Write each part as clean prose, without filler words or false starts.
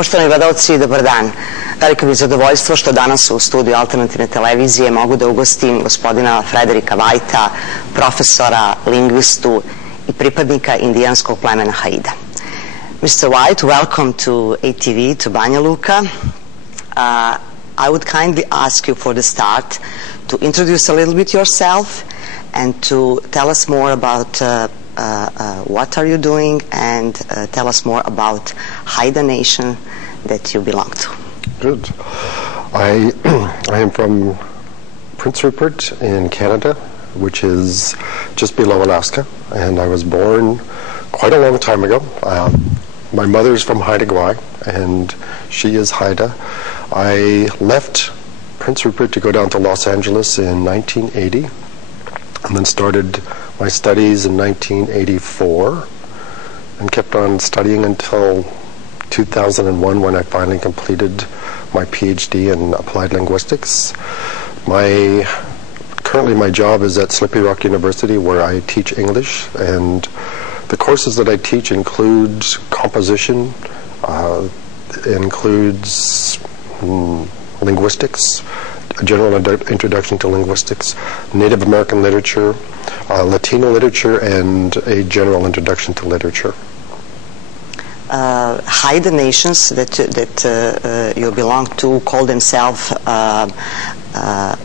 Poštovani gledalci, dobar dan. Veliko mi je zadovoljstvo što danas u studiju alternativne televizije mogu da ugostim gospodina Frederika Whitea, profesora, lingvistu i pripadnika indijanskog plemena Haida. Mr. White, welcome to ATV, to Banja Luka. I would kindly ask you for the start to introduce a little bit yourself and to tell us more about what are you doing and tell us more about Haida Nation that you belong to. Good. I am from Prince Rupert in Canada, which is just below Alaska, and I was born quite a long time ago. My mother's from Haida Gwaii, and she is Haida. I left Prince Rupert to go down to Los Angeles in 1980, and then started my studies in 1984, and kept on studying until 2001 when I finally completed my PhD in applied linguistics. Currently my job is at Slippery Rock University, where I teach English, and the courses that I teach include composition, includes linguistics, a general introduction to linguistics, Native American literature, Latino literature, and a general introduction to literature. Haida nations that you belong to call themselves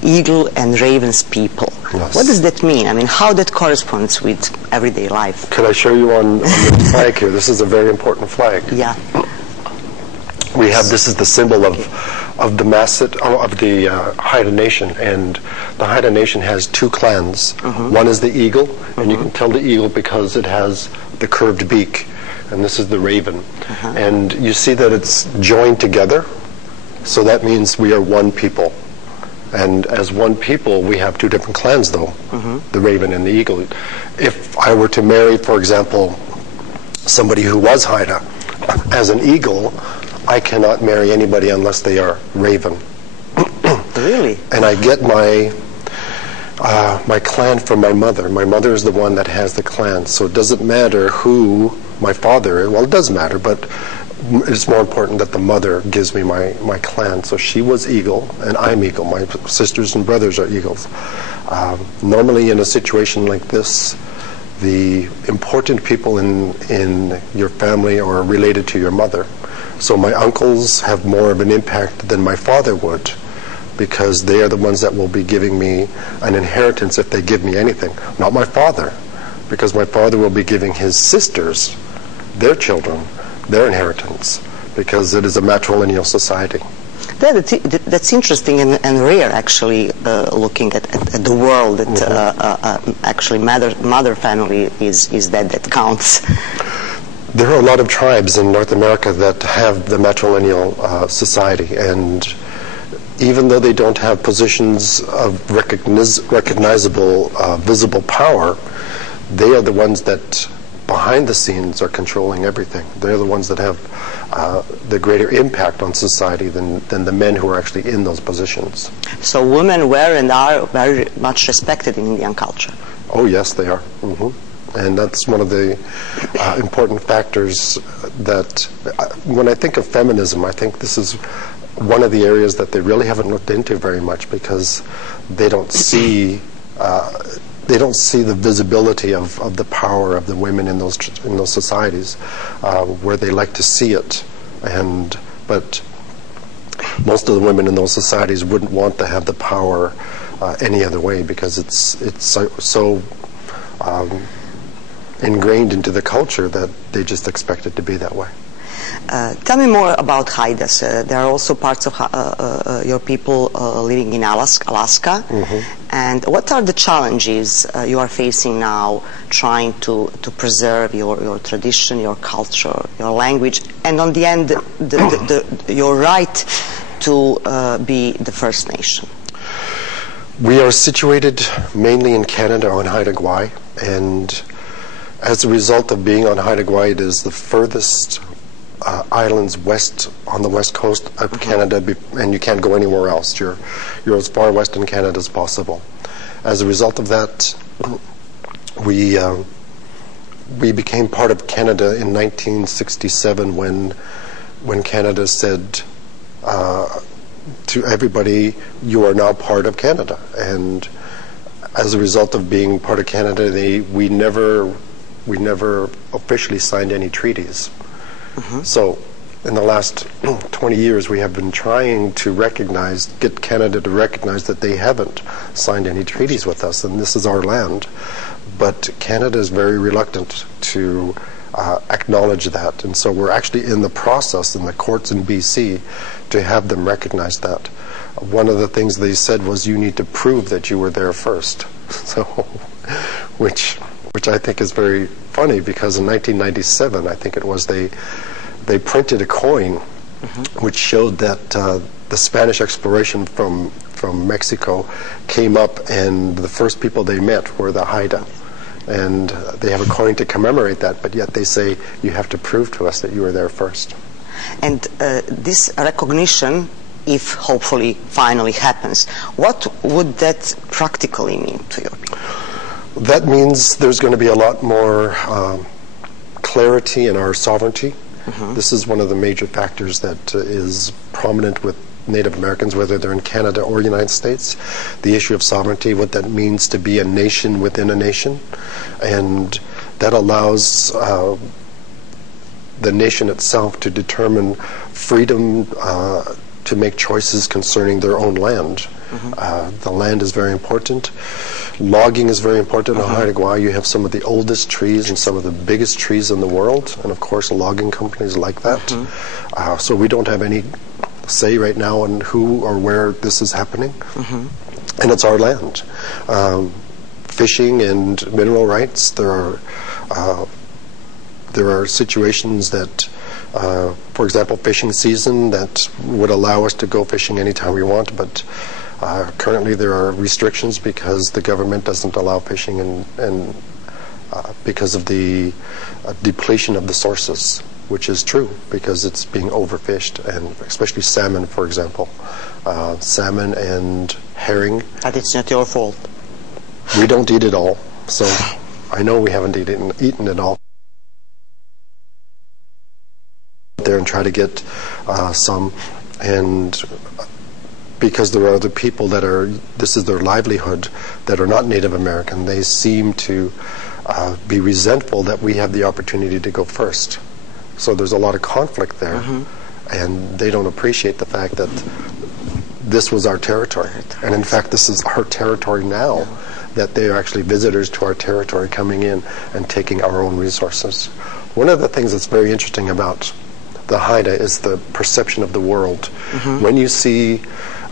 eagle and ravens people. Yes. What does that mean? I mean, how that corresponds with everyday life? Could I show you on the flag here? This is a very important flag. Yeah. We have, this is the symbol of the Haida Nation, and the Haida Nation has two clans. One is the eagle, and you can tell the eagle because it has the curved beak, and this is the raven. And you see that it's joined together, so that means we are one people. And as one people, we have two different clans, though, the raven and the eagle. If I were to marry, for example, somebody who was Haida as an eagle, I cannot marry anybody unless they are raven. Really? And I get my my clan from my mother. My mother is the one that has the clan, so it doesn't matter who my father is. Well, it does matter, but it's more important that the mother gives me my clan. So she was eagle, and I'm eagle. My sisters and brothers are eagles. Normally in a situation like this, the important people in your family are related to your mother. So my uncles have more of an impact than my father would, because they are the ones that will be giving me an inheritance if they give me anything. Not my father, because my father will be giving his sisters, their children, their inheritance, because it is a matrilineal society. That's interesting and rare, actually, looking at the world, that actually mother family is that counts. There are a lot of tribes in North America that have the matrilineal society, and even though they don't have positions of recognizable, visible power, they are the ones that behind the scenes are controlling everything. They're the ones that have the greater impact on society than the men who are actually in those positions. So women were and are very much respected in Indian culture. Oh yes, they are. And that's one of the important factors that, when I think of feminism, I think this is one of the areas that they really haven't looked into very much, because they don't see the visibility of the power of the women in those societies, where they like to see it. But most of the women in those societies wouldn't want to have the power any other way, because it's so ingrained into the culture that they just expect it to be that way. Tell me more about Haidas. There are also parts of your people living in Alaska. And what are the challenges you are facing now, trying to preserve your tradition, your culture, your language, and on the end, your right to be the First Nation? We are situated mainly in Canada on Haida Gwaii, and as a result of being on Haida Gwaii, it is the furthest islands on the west coast of Canada, and you can't go anywhere else. You're as far west in Canada as possible. As a result of that, we became part of Canada in 1967 when when Canada said to everybody, you are now part of Canada. And as a result of being part of Canada, we never officially signed any treaties. So in the last 20 years, we have been trying to get Canada to recognize that they haven't signed any treaties with us, and this is our land. But Canada is very reluctant to acknowledge that, and so we're actually in the process in the courts in BC to have them recognize that. One of the things they said was, you need to prove that you were there first. So, which I think is very funny, because in 1997, I think it was, they printed a coin which showed that the Spanish exploration from Mexico came up, and the first people they met were the Haida. And they have a coin to commemorate that, but yet they say, you have to prove to us that you were there first. And this recognition, if hopefully finally happens, what would that practically mean to your people? That means there's going to be a lot more clarity in our sovereignty. This is one of the major factors that is prominent with Native Americans, whether they're in Canada or United States. The issue of sovereignty, what that means to be a nation within a nation, and that allows the nation itself to determine freedom to make choices concerning their own land. The land is very important. Logging is very important. In Haida Gwaii, you have some of the oldest trees and some of the biggest trees in the world, and of course logging companies like that. So we don't have any say right now on who or where this is happening, and it's our land. Fishing and mineral rights, there are situations that, for example, fishing season, that would allow us to go fishing anytime we want, but currently there are restrictions because the government doesn't allow fishing, and because of the depletion of the sources, which is true because it's being overfished, and especially salmon, for example. Salmon and herring. But it's not your fault. We don't eat it all, so I know we haven't eaten it all. There and try to get some, and because there are other people that this is their livelihood, that are not Native American, they seem to be resentful that we have the opportunity to go first. So there's a lot of conflict there, and they don't appreciate the fact that this was our territory. And in fact, this is our territory now, that they are actually visitors to our territory coming in and taking our own resources. One of the things that's very interesting about the Haida is the perception of the world. When you see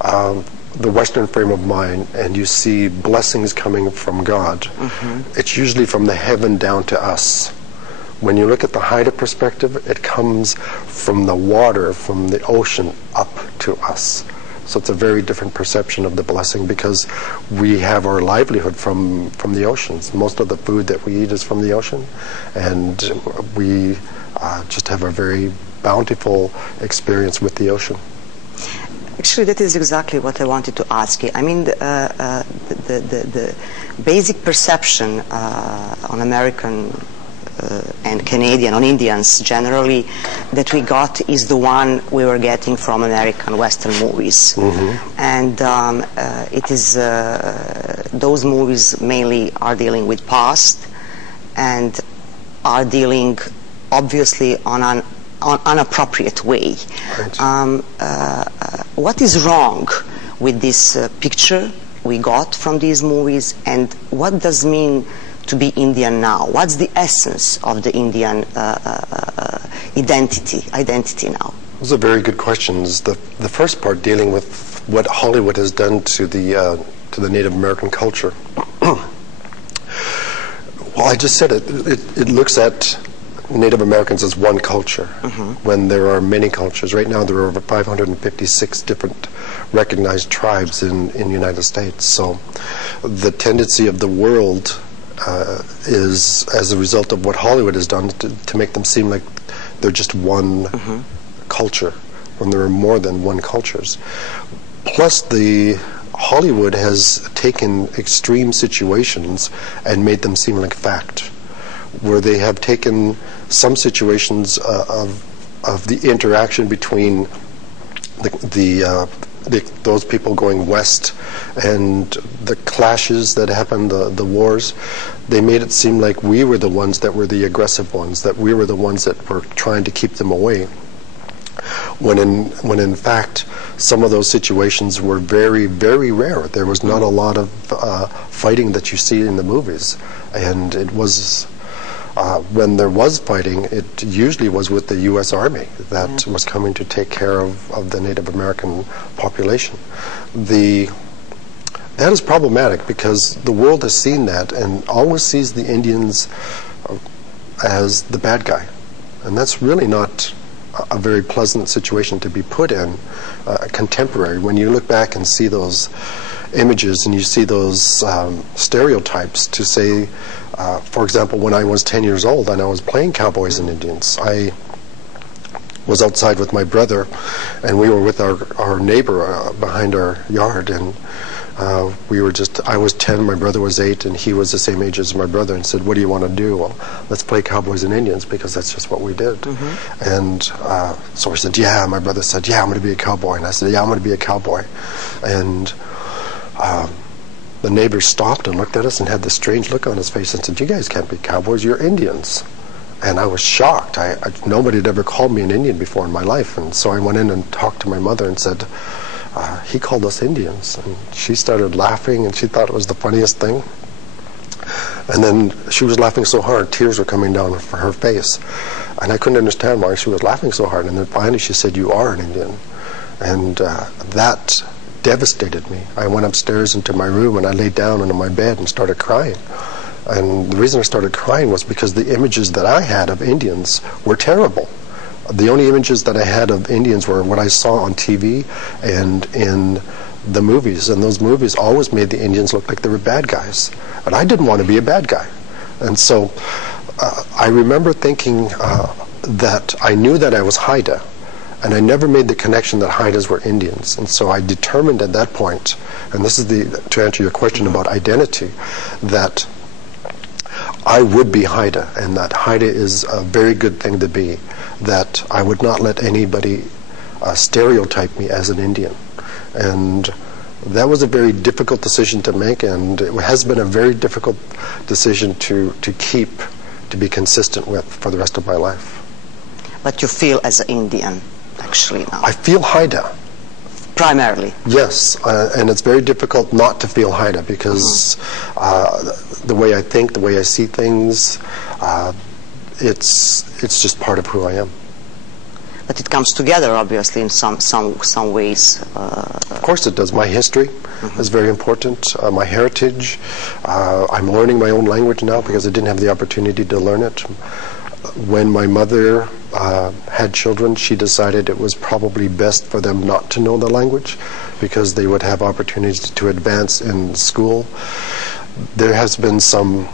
the Western frame of mind and you see blessings coming from God, it's usually from the heaven down to us. When you look at the Haida perspective, it comes from the water, from the ocean up to us. So it's a very different perception of the blessing, because we have our livelihood from the oceans. Most of the food that we eat is from the ocean, and we just have a very bountiful experience with the ocean. Actually, that is exactly what I wanted to ask you. I mean, the basic perception on American and Canadian, on Indians generally, that we got is the one we were getting from American Western movies. And it is, those movies mainly are dealing with past and are dealing obviously on an inappropriate way. What is wrong with this picture we got from these movies, and what does it mean to be Indian now? What's the essence of the Indian identity now? Those are very good questions. The first part, dealing with what Hollywood has done to the Native American culture. Well, I just said it. It looks at Native Americans as one culture, when there are many cultures. Right now there are over 556 different recognized tribes in the United States. So the tendency of the world is, as a result of what Hollywood has done, to make them seem like they're just one culture, when there are more than one cultures. Plus, the Hollywood has taken extreme situations and made them seem like fact, where they have taken some situations of the interaction between those people going west and the clashes that happened, the wars. They made it seem like we were the ones that were the aggressive ones, that we were the ones that were trying to keep them away. When in fact some of those situations were very, very rare. There was not a lot of fighting that you see in the movies, and it was when there was fighting, it usually was with the U.S. Army that was coming to take care of the Native American population. That is problematic because the world has seen that and always sees the Indians as the bad guy, and that's really not a very pleasant situation to be put in contemporary. When you look back and see those images and you see those stereotypes, to say, for example, when I was 10 years old and I was playing cowboys and Indians, I was outside with my brother and we were with our neighbor behind our yard, and I was 10, my brother was 8, and he was the same age as my brother, and said, what do you want to do? Well, let's play cowboys and Indians, because that's just what we did. And so I said, yeah. My brother said, yeah, I'm going to be a cowboy. And I said, yeah, I'm going to be a cowboy. And the neighbor stopped and looked at us and had this strange look on his face and said, you guys can't be cowboys, you're Indians. And I was shocked. Nobody had ever called me an Indian before in my life. And so I went in and talked to my mother and said, he called us Indians. And she started laughing, and she thought it was the funniest thing. And then she was laughing so hard, tears were coming down her face. And I couldn't understand why she was laughing so hard. And then finally she said, you are an Indian. And that devastated me. I went upstairs into my room and I laid down into my bed and started crying. And the reason I started crying was because the images that I had of Indians were terrible. The only images that I had of Indians were what I saw on TV and in the movies, and those movies always made the Indians look like they were bad guys, and I didn't want to be a bad guy. And so I remember thinking that I knew that I was Haida, and I never made the connection that Haidas were Indians. And so I determined at that point, and this is to answer your question about identity, that I would be Haida, and that Haida is a very good thing to be, that I would not let anybody stereotype me as an Indian. And that was a very difficult decision to make, and it has been a very difficult decision to be consistent with for the rest of my life. But you feel as an Indian, actually, now? I feel Haida. Primarily? Yes, and it's very difficult not to feel Haida, because the way I think, the way I see things, it's just part of who I am. But it comes together, obviously, in some ways. Of course it does. My history is very important. My heritage. I'm learning my own language now because I didn't have the opportunity to learn it. When my mother had children, she decided it was probably best for them not to know the language because they would have opportunities to advance in school. There has been some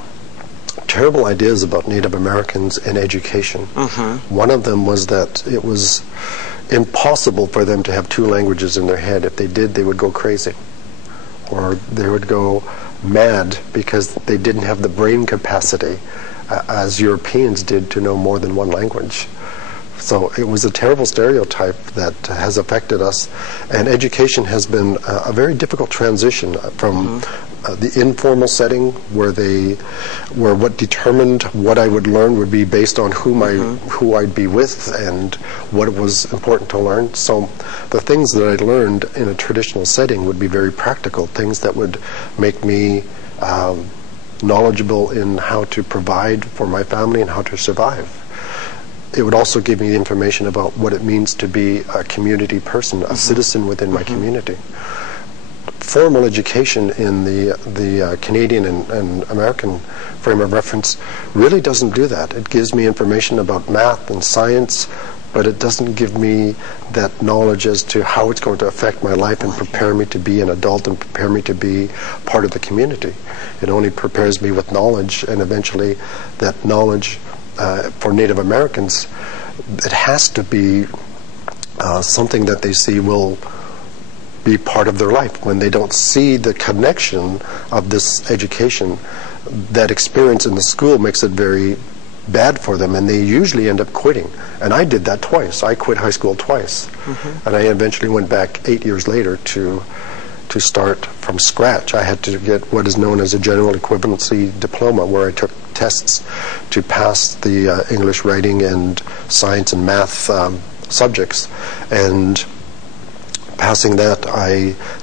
terrible ideas about Native Americans in education. One of them was that it was impossible for them to have 2 languages in their head. If they did, they would go crazy, or they would go mad because they didn't have the brain capacity as Europeans did to know more than 1 language. So it was a terrible stereotype that has affected us, and education has been a very difficult transition from the informal setting where what determined what I would learn would be based on who I'd be with and what was important to learn. So the things that I learned in a traditional setting would be very practical, things that would make me knowledgeable in how to provide for my family and how to survive. It would also give me the information about what it means to be a community person, a citizen within my community. Formal education in the Canadian and American frame of reference really doesn't do that. It gives me information about math and science, but it doesn't give me that knowledge as to how it's going to affect my life and prepare me to be an adult and prepare me to be part of the community. It only prepares me with knowledge, and eventually that knowledge for Native Americans, it has to be something that they see will be part of their life. When they don't see the connection of this education, that experience in the school makes it very bad for them, and they usually end up quitting. And I did that twice. I quit high school twice. And I eventually went back 8 years later to start from scratch. I had to get what is known as a general equivalency diploma, where I took tests to pass the English, writing, and science and math subjects. And passing that,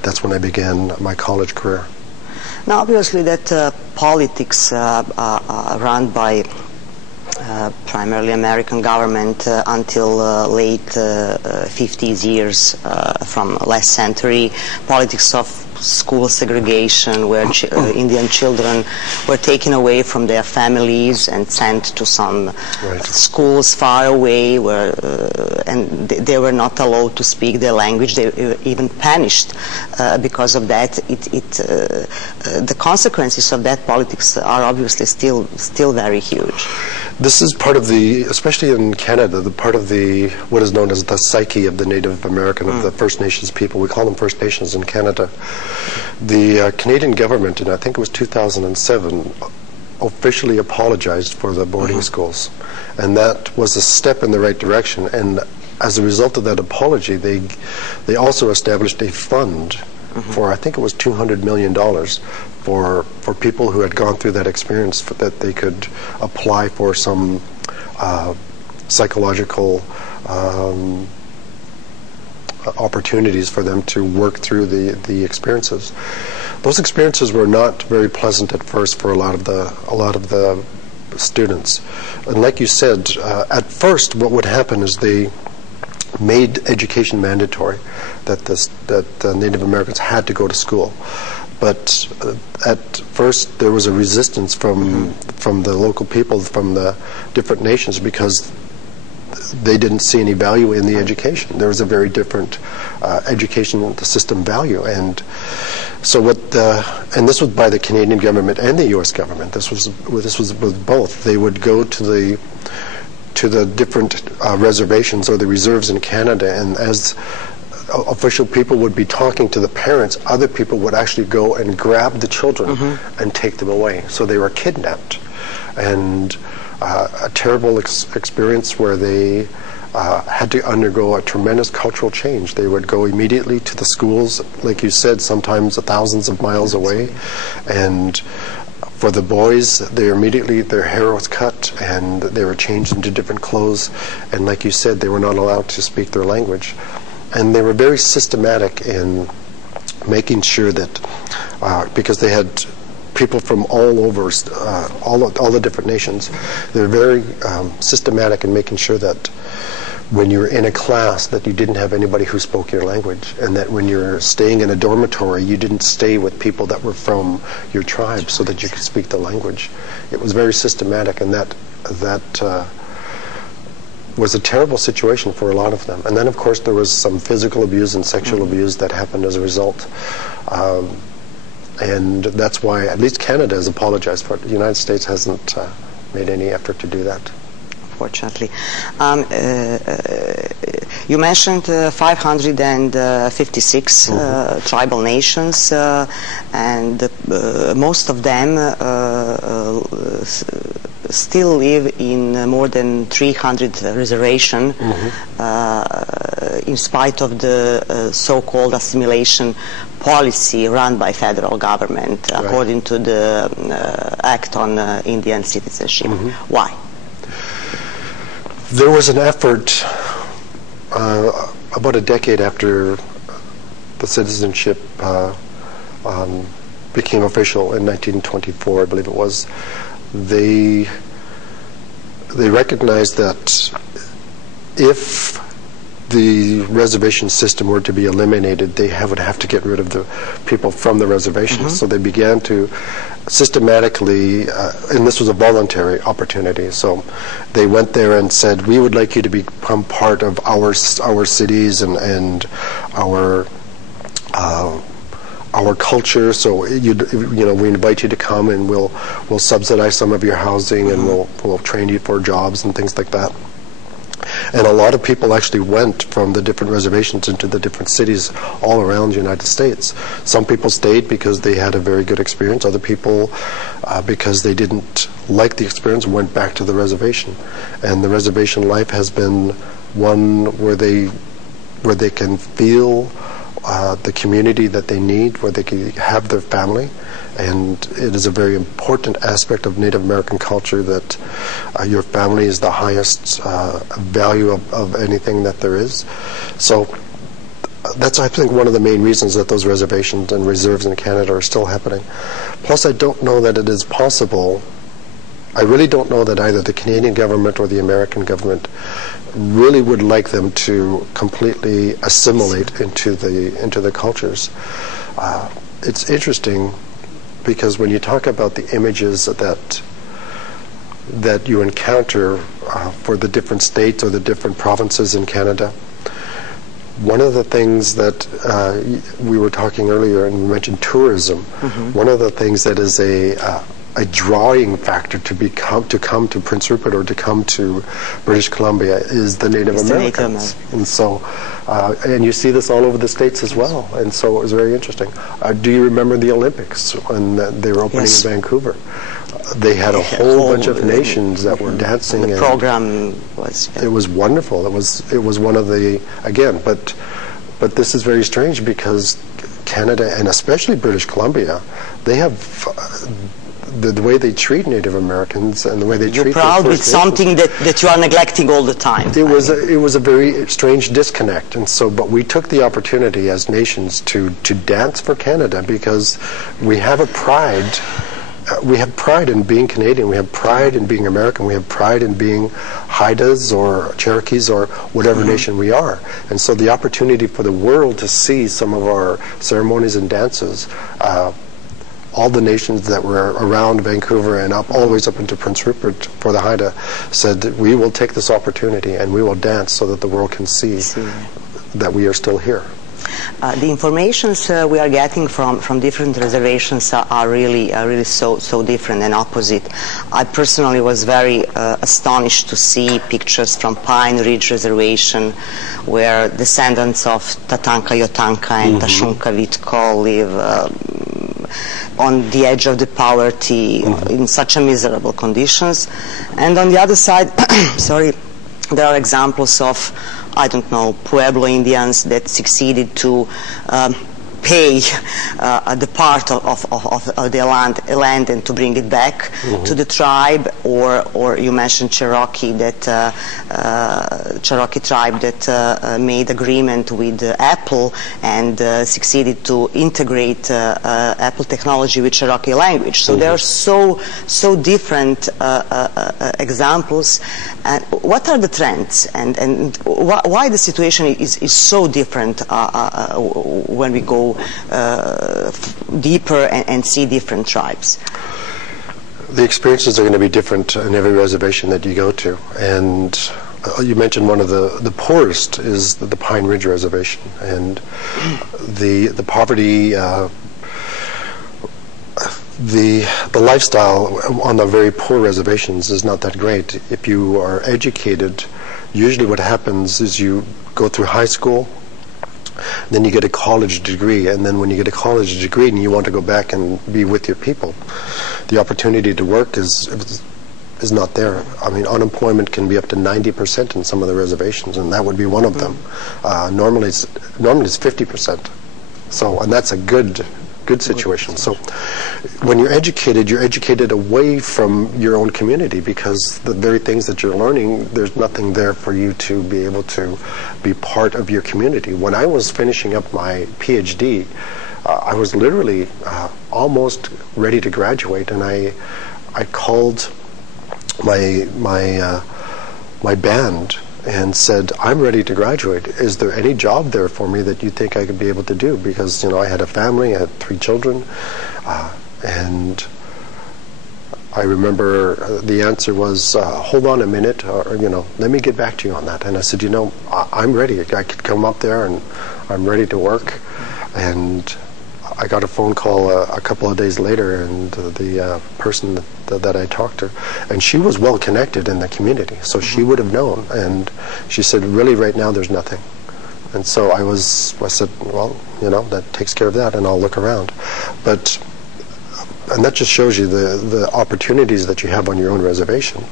that's when I began my college career. Now, obviously, that politics run by primarily American government until late 50s years from last century, politics of school segregation, where Indian children were taken away from their families and sent to some schools far away, where and they were not allowed to speak their language. They were even punished because of that. The consequences of that politics are obviously still very huge. This is part of the, especially in Canada, the part of the, what is known as the psyche of the Native American, of the First Nations people. We call them First Nations in Canada. The Canadian government, in I think it was 2007, officially apologized for the boarding schools. And that was a step in the right direction. And as a result of that apology, they also established a fund for, I think it was $200 million for people who had gone through that experience, that they could apply for some psychological opportunities for them to work through the experiences. Those experiences were not very pleasant at first for a lot of the students. And like you said, at first what would happen is they made education mandatory, that the Native Americans had to go to school. But at first there was a resistance from the local people, from the different nations, because they didn't see any value in the education. There was a very different education system value, and so and this was by the Canadian government and the U.S. government. This was with both. They would go to the different reservations or the reserves in Canada, and as official people would be talking to the parents, other people would actually go and grab the children and take them away. So they were kidnapped, and a terrible experience where they had to undergo a tremendous cultural change. They would go immediately to the schools, like you said, sometimes thousands of miles away, and for the boys, their hair was cut and they were changed into different clothes, and like you said, they were not allowed to speak their language. And they were very systematic in making sure that, because they had people from all over, all the different nations, they were very systematic in making sure that when you were in a class that you didn't have anybody who spoke your language, and that when you're staying in a dormitory you didn't stay with people that were from your tribe so that you could speak the language. It was very systematic, and that was a terrible situation for a lot of them. And then of course there was some physical abuse and sexual abuse that happened as a result. And that's why at least Canada has apologized for it. The United States hasn't made any effort to do that. Fortunately. You mentioned 556 tribal nations, and most of them still live in more than 300 reservations, in spite of the so-called assimilation policy run by federal government, according to the Act on Indian Citizenship. Why? There was an effort about a decade after the citizenship became official in 1924, I believe it was. They recognized that if the reservation system were to be eliminated, they would have to get rid of the people from the reservations. So they began to systematically, and this was a voluntary opportunity, so they went there and said, we would like you to become part of our cities and our culture, so we invite you to come, and we'll subsidize some of your housing, and we'll train you for jobs and things like that. And a lot of people actually went from the different reservations into the different cities all around the United States. Some people stayed because they had a very good experience. Other people because they didn't liked the experience, went back to the reservation. And the reservation life has been one where they can feel the community that they need, where they can have their family. And it is a very important aspect of Native American culture that your family is the highest value of anything that there is. So that's, I think, one of the main reasons that those reservations and reserves in Canada are still happening. Plus, I don't know that it is possible. I really don't know that either the Canadian government or the American government really would like them to completely assimilate into the cultures. It's interesting because when you talk about the images that you encounter for the different states or the different provinces in Canada, one of the things that we were talking earlier, and we mentioned tourism, one of the things that is a drawing factor to come to Prince Rupert or to come to British Columbia is the Native Americans. And so, and you see this all over the States as well. And so it was very interesting. Do you remember the Olympics when they were opening in Vancouver? They had a whole bunch of nations that were dancing. The program was... It was wonderful. It was one of the, again, but this is very strange because Canada, and especially British Columbia, they have... The way they treat Native Americans and the way they treat... You're proud with something that you are neglecting all the time. It was a very strange disconnect, and so, but we took the opportunity as nations to dance for Canada because we have a pride. We have pride in being Canadian. We have pride in being American. We have pride in being Haidas or Cherokees or whatever nation we are. And so the opportunity for the world to see some of our ceremonies and dances, all the nations that were around Vancouver and always up into Prince Rupert for the Haida said that we will take this opportunity and we will dance so that the world can see that we are still here. The informations we are getting from different reservations are really so different and opposite. I personally was very astonished to see pictures from Pine Ridge Reservation where descendants of Tatanka Yotanka and Tashunka Vitko live on the edge of the poverty in such a miserable conditions. And on the other side, sorry, there are examples of, I don't know, Pueblo Indians that succeeded to pay the part of their land and to bring it back to the tribe, or you mentioned Cherokee, that Cherokee tribe that made agreement with Apple and succeeded to integrate Apple technology with Cherokee language. So there are so different examples. And what are the trends, and why the situation is so different when we go deeper and see different tribes? The experiences are going to be different in every reservation that you go to, and you mentioned one of the poorest is the Pine Ridge Reservation, and the poverty, the lifestyle on the very poor reservations is not that great. If you are educated, usually what happens is you go through high school, then you get a college degree, and then when you get a college degree and you want to go back and be with your people, the opportunity to work is not there. I mean, unemployment can be up to 90% in some of the reservations, and that would be one of them. Normally it's 50%. So, and that's a good situation. So when you're educated away from your own community, because the very things that you're learning, there's nothing there for you to be able to be part of your community. When I was finishing up my PhD, I was literally almost ready to graduate, and I called my band and said, I'm ready to graduate. Is there any job there for me that you think I could be able to do? Because, you know, I had a family, I had 3 children, and I remember the answer was, hold on a minute, or, you know, let me get back to you on that. And I said, you know, I'm ready. I could come up there and I'm ready to work. And I got a phone call a couple of days later, and the person that I talked to, and she was well connected in the community, so she would have known. And she said, really, right now there's nothing. And so I said, well, you know, that takes care of that, and I'll look around. But and that just shows you the opportunities that you have on your own reservation.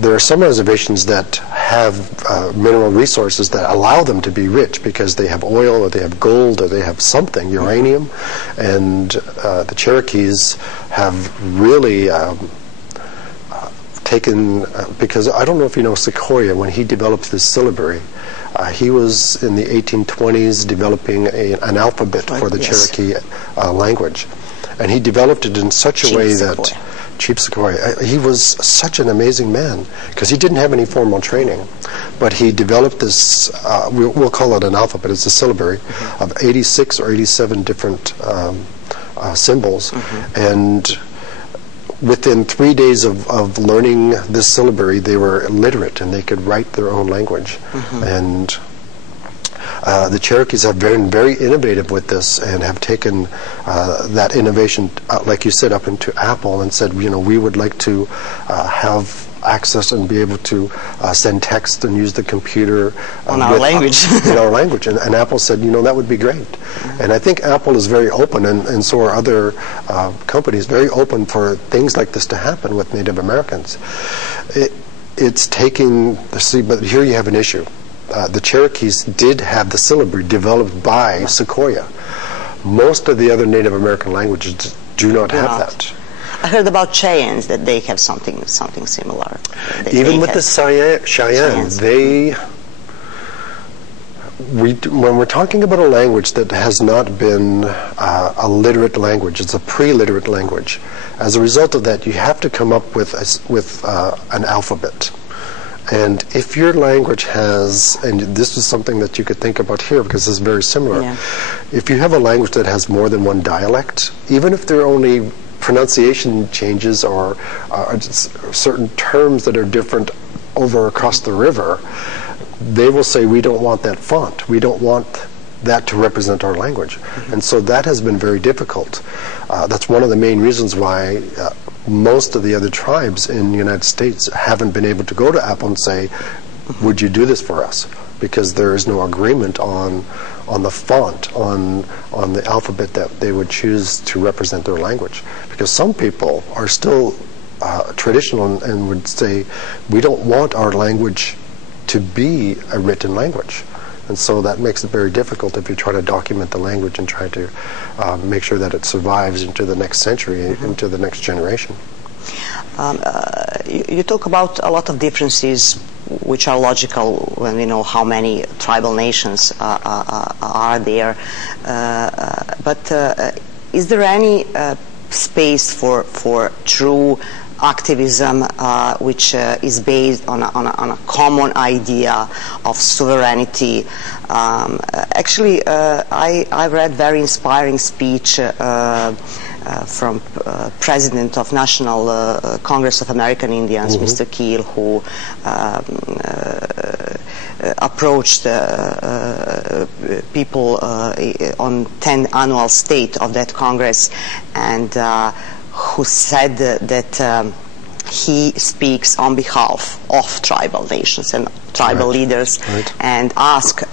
There are some reservations that have mineral resources that allow them to be rich because they have oil or they have gold or they have something, uranium, and the Cherokees have really taken, because I don't know if you know Sequoyah, when he developed this syllabary, he was in the 1820s developing an alphabet for the Cherokee language. And he developed it in such a way that Chief Sequoyah, he was such an amazing man because he didn't have any formal training, but he developed this, we'll call it an alphabet, it's a syllabary of 86 or 87 different symbols, and within 3 days of learning this syllabary, they were literate and they could write their own language. And the Cherokees have been very innovative with this and have taken that innovation, like you said, up into Apple and said, you know, we would like to have access and be able to send text and use the computer on our language. In our language. And Apple said, you know, that would be great. And I think Apple is very open, and so are other companies, very open for things like this to happen with Native Americans. It's taking, see, but here you have an issue. The Cherokees did have the syllabary developed by Sequoyah. Most of the other Native American languages do not have that. I heard about Cheyennes, that they have something similar. Even with the Cheyenne, when we're talking about a language that has not been a literate language, it's a pre-literate language. As a result of that, you have to come up with an alphabet. And if your language has, and this is something that you could think about here because it's very similar, if you have a language that has more than one dialect, even if there are only pronunciation changes or certain terms that are different over across the river, they will say, we don't want that font. We don't want that to represent our language. And so that has been very difficult. That's one of the main reasons why most of the other tribes in the United States haven't been able to go to Apple and say, would you do this for us? Because there is no agreement on the font, on the alphabet that they would choose to represent their language. Because some people are still traditional and would say, we don't want our language to be a written language. And so that makes it very difficult if you try to document the language and try to make sure that it survives into the next century, into the next generation. You talk about a lot of differences which are logical when we know how many tribal nations are there. But is there any space for true activism which is based on a common idea of sovereignty? Actually, I read very inspiring speech from President of National Congress of American Indians, Mr. Keel, who approached people on 10th annual state of that Congress, and who said that he speaks on behalf of tribal nations and tribal leaders, and asked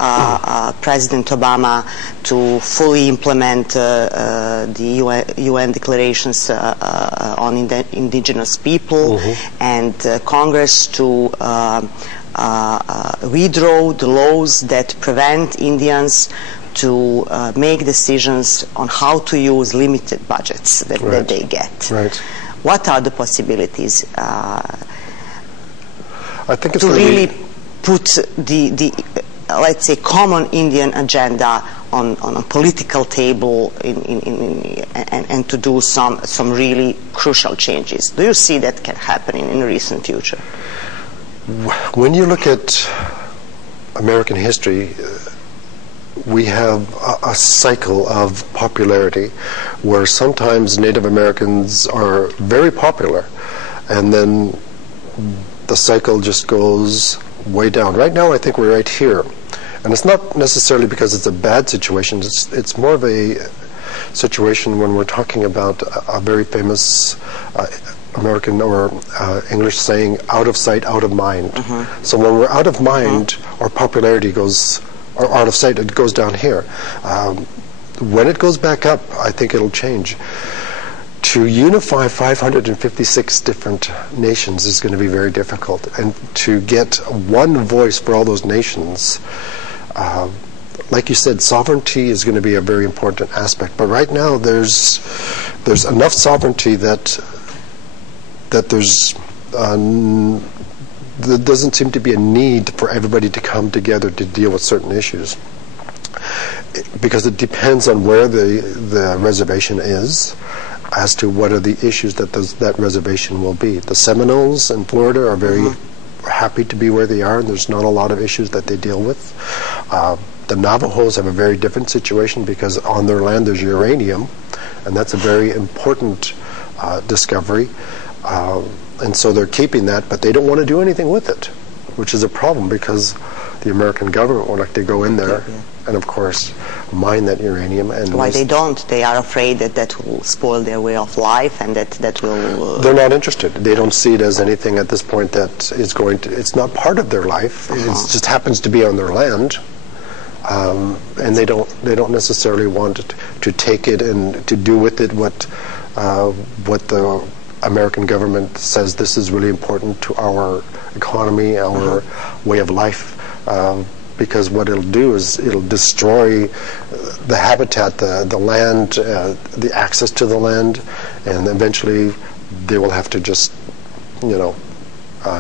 President Obama to fully implement the UN declarations on indigenous people, and Congress to withdraw the laws that prevent Indians to make decisions on how to use limited budgets that they get. What are the possibilities I think it's to really put the let's say common Indian agenda on a political table and to do some really crucial changes? Do you see that can happen in the recent future? When you look at American history, we have a cycle of popularity where sometimes Native Americans are very popular, and then the cycle just goes way down. Right now, I think we're right here. And it's not necessarily because it's a bad situation. It's more of a situation when we're talking about a very famous American or English saying, out of sight, out of mind. So when we're out of mind, our popularity goes, or out of sight, it goes down here. When it goes back up, I think it'll change. to unify 556 different nations is going to be very difficult, and to get one voice for all those nations, like you said, sovereignty is going to be a very important aspect. But right now, there's enough sovereignty that there doesn't seem to be a need for everybody to come together to deal with certain issues, because it depends on where the reservation is as to what are the issues that reservation will be. The Seminoles in Florida are very happy to be where they are, and there's not a lot of issues that they deal with. The Navajos have a very different situation because on their land there's uranium, and that's a very important discovery. And so they're keeping that, but they don't want to do anything with it, which is a problem because the American government would like to go in there and, of course, mine that uranium. And why they don't? They are afraid that that will spoil their way of life, and that will... They're not interested. They don't see it as anything at this point that is going to... It's not part of their life. It just happens to be on their land. And they don't necessarily want to take it and to do with it what the American government says this is really important to our economy, our way of life, because what it'll do is it'll destroy the habitat, the land, the access to the land, and eventually they will have to just,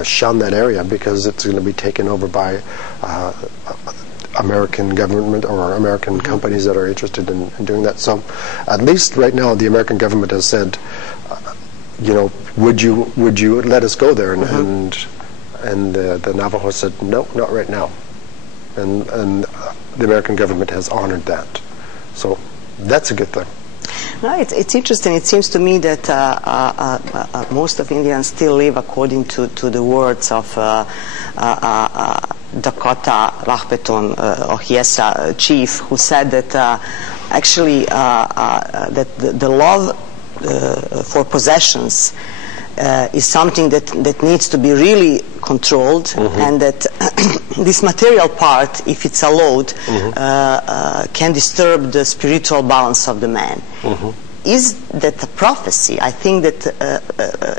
shun that area because it's going to be taken over by American government or American companies that are interested in doing that. So at least right now the American government has said, would you let us go there? And the Navajo said, no, not right now. And the American government has honored that. So that's a good thing. No, it's interesting. It seems to me that most of Indians still live according to the words of Dakota Rahpeton Ohiesa chief, who said that actually that the love for possessions is something that needs to be really controlled, and that this material part, if it's allowed, can disturb the spiritual balance of the man. Is that a prophecy? I think that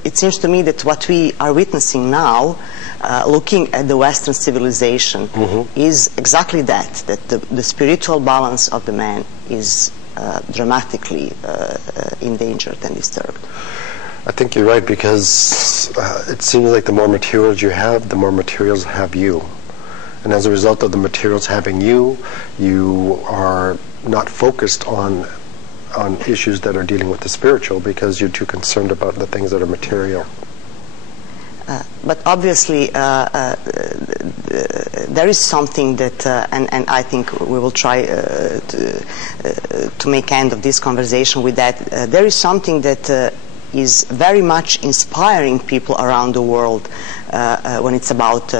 it seems to me that what we are witnessing now, looking at the Western civilization, is exactly that the spiritual balance of the man is dramatically endangered and disturbed. I think you're right, because it seems like the more materials you have, the more materials have you. And as a result of the materials having you, you are not focused on issues that are dealing with the spiritual because you're too concerned about the things that are material. But obviously there is something that, and I think we will try to make end of this conversation with that, there is something that is very much inspiring people around the world when it's about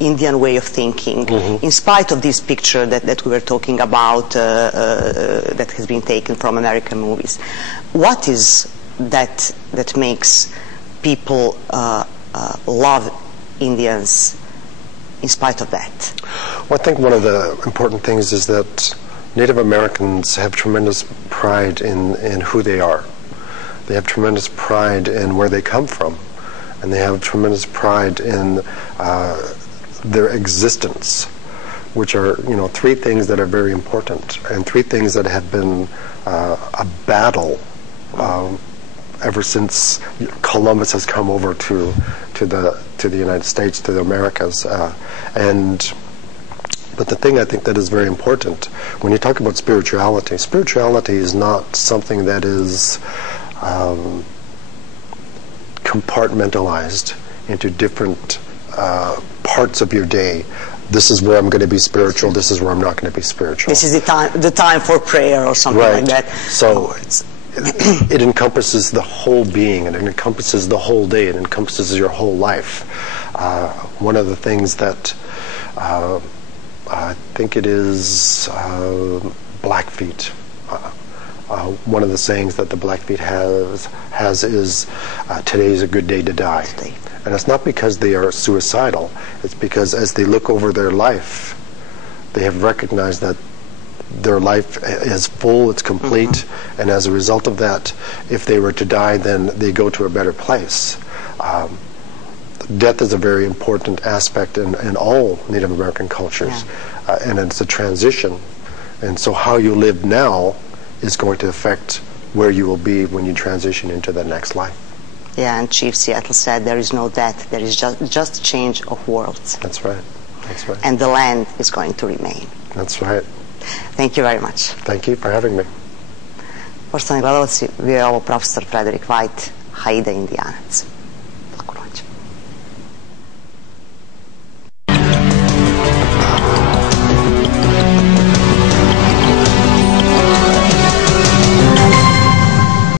Indian way of thinking, in spite of this picture that we were talking about that has been taken from American movies. What is that makes people love Indians in spite of that? Well, I think one of the important things is that Native Americans have tremendous pride in who they are. They have tremendous pride in where they come from, and they have tremendous pride in their existence, which are, three things that are very important, and three things that have been a battle ever since Columbus has come over to the United States, to the Americas, but the thing I think that is very important when you talk about spirituality is not something that is compartmentalized into different parts of your day. This is where I'm going to be spiritual. This is where I'm not going to be spiritual. This is the time for prayer or something like that. So it encompasses the whole being, and it encompasses the whole day. It encompasses your whole life. One of the things that I think it is Blackfeet. One of the sayings that the Blackfeet has is, today's a good day to die. And it's not because they are suicidal. It's because as they look over their life, they have recognized that their life is full, it's complete, and as a result of that, if they were to die, then they go to a better place. Death is a very important aspect in all Native American cultures, and it's a transition. And so how you live now is going to affect where you will be when you transition into the next life. Yeah, and Chief Seattle said there is no death, there is just change of worlds. That's right. That's right. And the land is going to remain. That's right. Thank you very much. Thank you for having me. Poštovani gledalci, bio je ovo profesor Frederick White, Haida Indijanac.